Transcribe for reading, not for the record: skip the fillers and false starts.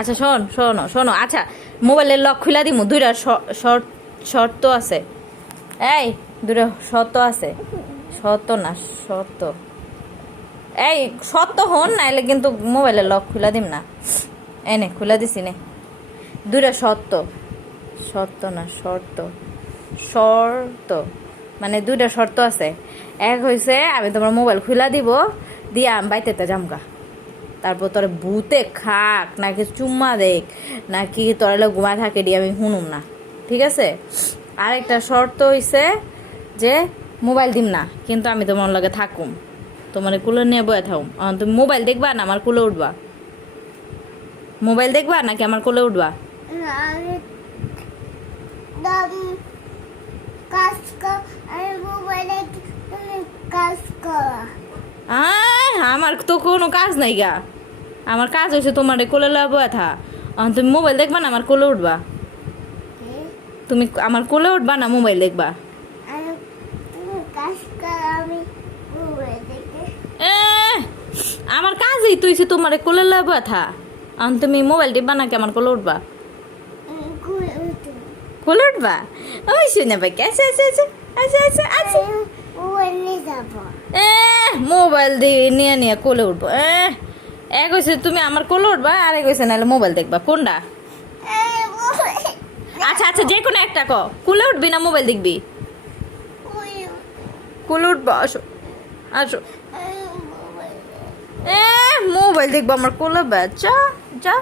আচ্ছা শোনো আচ্ছা মোবাইলের লক খুলা দিমু দুইটা শর্ত আছে এই দুইটা শর্ত আছে শর্ত না শর্ত এই শর্ত হন নাইলে কিন্তু মোবাইলের লক খুলা দিম না এনে খুলা দিছি নে দুইটা শর্ত শর্ত না শর্ত শর্ত মানে দুইটা শর্ত আছে এক হয়েছে আমি তোমার মোবাইল খুলা দিব দিয়া আমি বাইতে জামগা তারপর তোর ভূতে খাক নাকি চুম্মা দেখ নাকি তোর ঘুমায় থাকে দিয়ে আমি শুনুম না ঠিক আছে আরেকটা শর্ত হইছে যে মোবাইল দিম না কিন্তু আমি তোমার লগে থাকুম তোমার কুলে নিয়ে বয়ে থাকুম তুমি মোবাইল দেখবা না আমার কুলে উঠবা মোবাইল দেখবা নাকি আমার কুলে উঠবা আমার তো কোনো কাজ নাই গা আমার কাজ হয়েছে তোমার কোলে লব থা তুমি মোবাইল দেখবা না আমার কোলে উঠবা তুমি আমার কোলে উঠবা না মোবাইল দেখবা আমার কাজই তুই তোমার কোলে লব থা তুমি মোবাইল টিপবা নাকি আমার কোলে উঠবা কোলে উঠবা ওই শুনে ভাই আচ্ছা আচ্ছা আচ্ছা আচ্ছা আচ্ছা আচ্ছা মোবাইল দিয়ে নিয়ে কোলে উঠবো এক হয়েছে তুমি আমার কোলে উঠবা আর এক হয়েছে নাহলে মোবাইল দেখবা কোনটা আচ্ছা আচ্ছা যে কোনো একটা কোলে উঠবি না মোবাইল দেখবি কোলে উঠবা আসো আসো মোবাইল দেখবো আমার কোলে যা যা